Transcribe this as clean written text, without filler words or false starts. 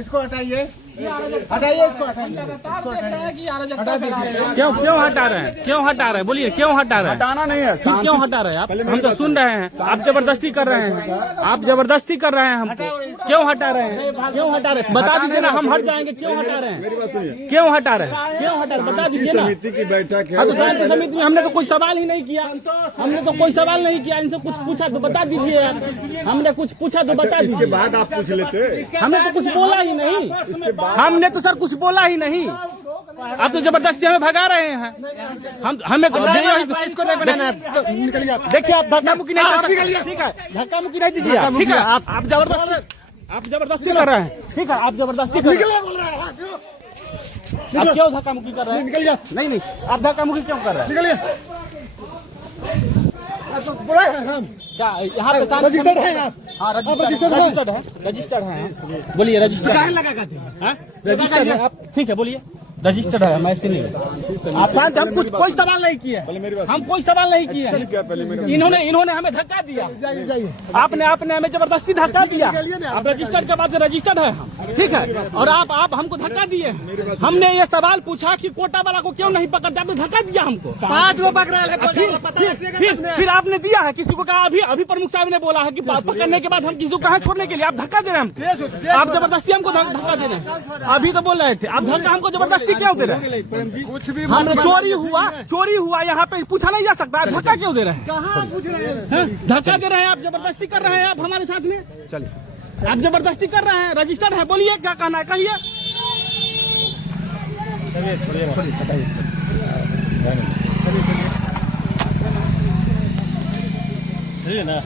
इसको हटाइए, हटाइए इसको, हटाइए। क्यों क्यों हटा रहे हैं, क्यों हटा रहे हैं, बोलिए क्यों हटा रहे हैं? हटाना नहीं है, फिर क्यों हटा रहे हैं आप? हम तो सुन रहे हैं, आप जबरदस्ती कर रहे हैं, आप जबरदस्ती कर रहे हैं हमको। क्यों हटा रहे हैं, क्यों हटा रहे हैं? बता दीजिए ना, हम हट जाएंगे। क्यों हटा रहे हैं, मेरी बात सुनिए। क्यों हटा रहे हैं, क्यों हटा रहे हैं? बता दीजिए ना। समिति की बैठक है, हाँ तो शांति समिति में हमने तो कोई सवाल ही नहीं किया, हमने तो कोई सवाल नहीं किया। इनसे कुछ पूछा तो बता दीजिए आप। हमने कुछ पूछा तो बता इसके दीजिए। बाद आप पूछ लेते। हमने तो कुछ बोला ही नहीं, इसके बाद हमने तो सर कुछ बोला ही नहीं। आप तो जबरदस्ती हमें भगा रहे हैं। हमें तो इसको नहीं बनाना है, निकलिए आप। देखिए, आप धक्का मुक्की नहीं कर सकते, ठीक है? धक्का मुक्की नहीं दीजिए आप, ठीक है? आप जबरदस्ती कर रहे हैं, ठीक है? आप जबरदस्ती कर रहे हैं। आप क्यों धक्का मुक्की कर रहे हैं? निकलिए, नहीं नहीं, आप धक्का मुक्की क्यों कर रहे हैं? निकलिए। बोला है हम क्या यहाँ पे रजिस्टर्ड है आप? हाँ रजिस्टर्ड है, रजिस्टर्ड है। बोलिए रजिस्टर्ड है, रजिस्टर्ड है आप, ठीक है? बोलिए रजिस्टर्ड है, मैं ऐसे नहीं। आप शांत, हम कुछ कोई सवाल नहीं किए, हम कोई सवाल नहीं किए। इन्होंने हमें धक्का दिया, आपने हमें जबरदस्ती धक्का दिया। आप रजिस्टर्ड के बाद रजिस्टर्ड है हम, ठीक है? और आप हमको धक्का दिए। हमने ये सवाल पूछा कि कोटा वाला को क्यों नहीं पकड़ते, आपने धक्का दिया हमको। फिर आपने दिया है किसी को कहा, अभी प्रमुख साहब ने बोला है कि पकड़ने के बाद हम किसी को कहा छोड़ने के लिए आप धक्का दे रहे हैं हमको। आप जबरदस्ती हमको धक्का दे रहे हैं। अभी तो बोल रहे थे आप धक्का हमको जबरदस्ती क्यों दे रहे हैं? कुछ भी हमने चोरी हुआ यहाँ पे पूछा नहीं जा सकता, धक्का क्यों दे रहे हैं? कहाँ पूछ रहे हैं? धक्का दे रहे हैं आप, जबरदस्ती कर रहे हैं आप हमारे साथ में। चलिए, आप जबरदस्ती कर रहे हैं। रजिस्टर्ड है, बोलिए क्या कहना है, कहिए। चलिए ना।